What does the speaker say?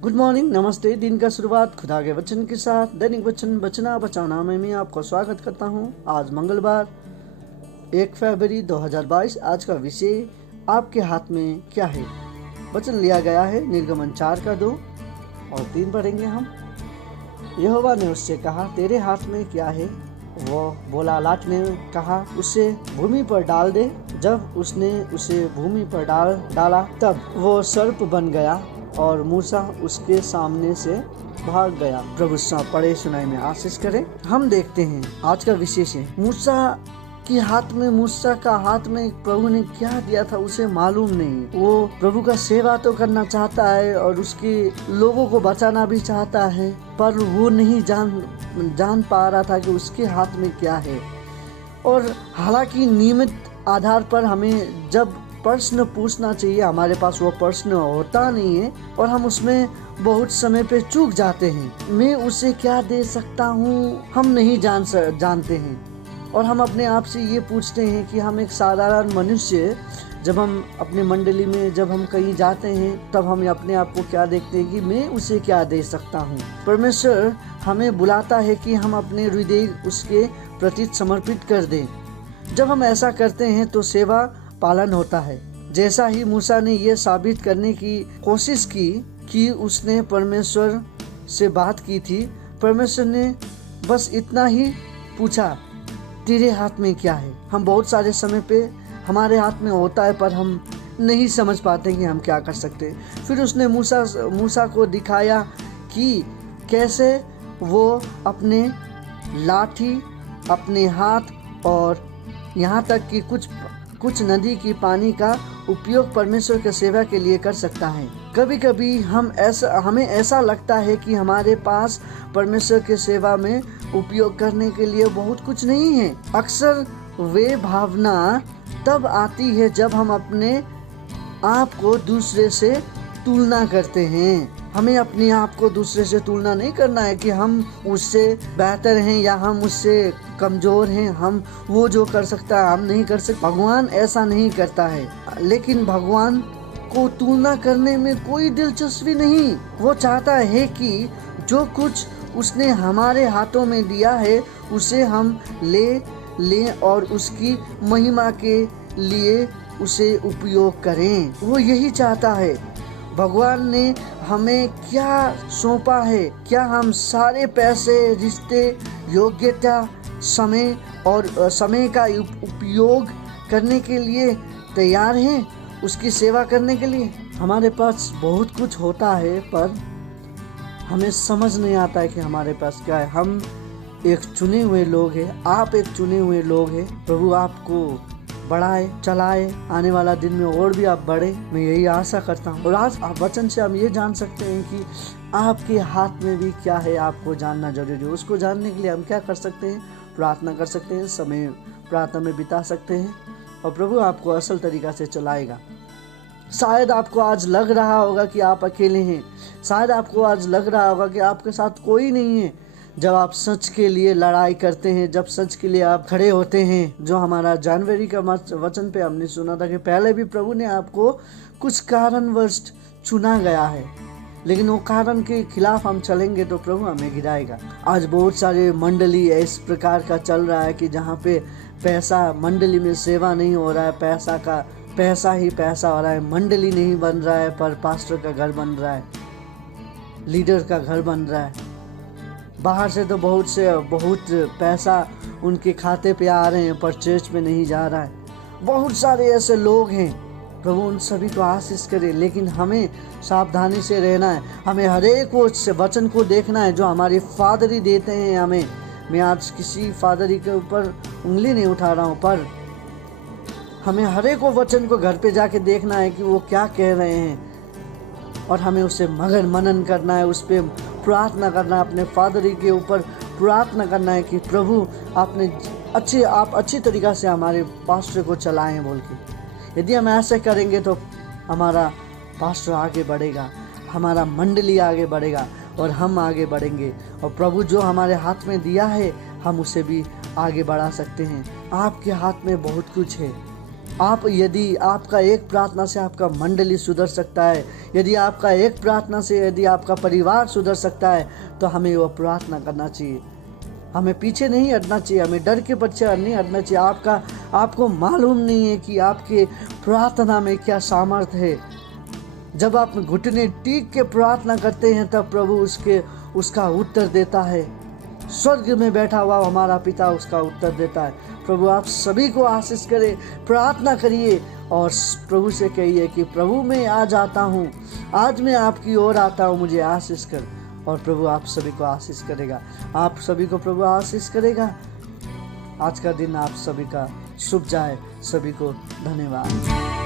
Good morning, नमस्ते। दिन का शुरुआत खुदा के वचन के साथ दैनिक वचन बचना बचाना में मैं आपका स्वागत करता हूं। आज मंगलवार 1 फरवरी 2022। आज का विषय आपके हाथ में क्या है। वचन लिया गया है निर्गमन 4 का 2 और 3 पढ़ेंगे हम। यहोवा ने उससे कहा, तेरे हाथ में क्या है? वो बोला, लाठ ने कहा, उसे भूमि पर डाल दे। जब उसने उसे भूमि पर डाला तब वो सर्प बन गया और मूसा उसके सामने से भाग गया। प्रभु पढ़े सुनाई में आशीष करें। हम देखते हैं आज का विशेष है मूसा का हाथ में प्रभु ने क्या दिया था उसे मालूम नहीं। वो प्रभु का सेवा तो करना चाहता है और उसके लोगों को बचाना भी चाहता है, पर वो नहीं जान पा रहा था कि उसके हाथ में क्या है। और हालांकि नियमित आधार पर हमें जब प्रश्न पूछना चाहिए, हमारे पास वो प्रश्न होता नहीं है और हम उसमें बहुत समय पे चूक जाते हैं। मैं उसे क्या दे सकता हूँ, हम नहीं जानते हैं। और हम अपने आप से ये पूछते हैं कि हम एक साधारण मनुष्य, जब हम अपने मंडली में जब हम कहीं जाते हैं तब हम अपने आप को क्या देखते हैं कि मैं उसे क्या दे सकता हूँ। परमेश्वर हमें बुलाता है कि हम अपने हृदय उसके प्रति समर्पित कर दें। जब हम ऐसा करते हैं तो सेवा पालन होता है। जैसा ही मूसा ने यह साबित करने की कोशिश की कि उसने परमेश्वर से बात की थी, परमेश्वर ने बस इतना ही पूछा, तेरे हाथ में क्या है। हम बहुत सारे समय पे हमारे हाथ में होता है पर हम नहीं समझ पाते कि हम क्या कर सकते। फिर उसने मूसा को दिखाया कि कैसे वो अपने लाठी, अपने हाथ और यहाँ तक कि कुछ नदी की पानी का उपयोग परमेश्वर के सेवा के लिए कर सकता है। कभी कभी हमें ऐसा लगता है कि हमारे पास परमेश्वर के सेवा में उपयोग करने के लिए बहुत कुछ नहीं है। अक्सर वे भावना तब आती है जब हम अपने आप को दूसरे से तुलना करते हैं। हमें अपने आप को दूसरे से तुलना नहीं करना है कि हम उससे बेहतर हैं या हम उससे कमजोर हैं, हम वो जो कर सकता है हम नहीं कर सकते। भगवान ऐसा नहीं करता है, लेकिन भगवान को तुलना करने में कोई दिलचस्पी नहीं। वो चाहता है कि जो कुछ उसने हमारे हाथों में दिया है उसे हम ले और उसकी महिमा के लिए उसे उपयोग करें। वो यही चाहता है। भगवान ने हमें क्या सौंपा है? क्या हम सारे पैसे, रिश्ते, योग्यता, समय का उपयोग करने के लिए तैयार हैं उसकी सेवा करने के लिए? हमारे पास बहुत कुछ होता है पर हमें समझ नहीं आता है कि हमारे पास क्या है। हम एक चुने हुए लोग हैं, आप एक चुने हुए लोग हैं। प्रभु आपको बढ़ाए, चलाए, आने वाला दिन में और भी आप बढ़े, मैं यही आशा करता हूँ। और आज वचन से हम ये जान सकते हैं कि आपके हाथ में भी क्या है, आपको जानना जरूरी है। उसको जानने के लिए हम क्या कर सकते हैं? प्रार्थना कर सकते हैं, समय प्रार्थना में बिता सकते हैं और प्रभु आपको असल तरीका से चलाएगा। शायद आपको आज लग रहा होगा कि आप अकेले हैं, शायद आपको आज लग रहा होगा कि आपके साथ कोई नहीं है। जब आप सच के लिए लड़ाई करते हैं, जब सच के लिए आप खड़े होते हैं, जो हमारा जनवरी का वचन पे हमने सुना था कि पहले भी प्रभु ने आपको कुछ कारणवश चुना गया है, लेकिन वो कारण के खिलाफ हम चलेंगे तो प्रभु हमें गिराएगा। आज बहुत सारे मंडली इस प्रकार का चल रहा है कि जहाँ पे पैसा, मंडली में सेवा नहीं हो रहा है, पैसा ही पैसा हो रहा है। मंडली नहीं बन रहा है पर पास्टर का घर बन रहा है, लीडर का घर बन रहा है। बाहर से तो बहुत पैसा उनके खाते पे आ रहे हैं पर चर्च में नहीं जा रहा है। बहुत सारे ऐसे लोग हैं, प्रभु उन सभी को आशीष करे। लेकिन हमें सावधानी से रहना है। हमें हर एक वचन को देखना है जो हमारे फादरी देते हैं हमें। मैं आज किसी फादरी के ऊपर उंगली नहीं उठा रहा हूँ, पर हमें हर एक वचन को घर पे जाके देखना है कि वो क्या कह रहे हैं और हमें उसे मगन मनन करना है, उस पर प्रार्थना करना है, अपने फादरी के ऊपर प्रार्थना करना है कि प्रभु आप अच्छी तरीक़ा से हमारे पास्टर को चलाएं बोल के। यदि हम ऐसे करेंगे तो हमारा पास्टर आगे बढ़ेगा, हमारा मंडली आगे बढ़ेगा और हम आगे बढ़ेंगे और प्रभु जो हमारे हाथ में दिया है हम उसे भी आगे बढ़ा सकते हैं। आपके हाथ में बहुत कुछ है, यदि आपका एक प्रार्थना से आपका मंडली सुधर सकता है, यदि आपका एक प्रार्थना से यदि आपका परिवार सुधर सकता है, तो हमें वो प्रार्थना करना चाहिए। हमें पीछे नहीं हटना चाहिए, हमें डर के पीछे नहीं हटना चाहिए। आपको मालूम नहीं है कि आपके प्रार्थना में क्या सामर्थ्य है। जब आप घुटने टीक के प्रार्थना करते हैं तब प्रभु उसका उत्तर देता है। स्वर्ग में बैठा हुआ हमारा पिता उसका उत्तर देता है। प्रभु आप सभी को आशीष करे। प्रार्थना करिए और प्रभु से कहिए कि प्रभु मैं आज आता हूँ, आज मैं आपकी ओर आता हूँ, मुझे आशीष कर। और प्रभु आप सभी को आशीष करेगा, आप सभी को प्रभु आशीष करेगा। आज का दिन आप सभी का शुभ जाए। सभी को धन्यवाद।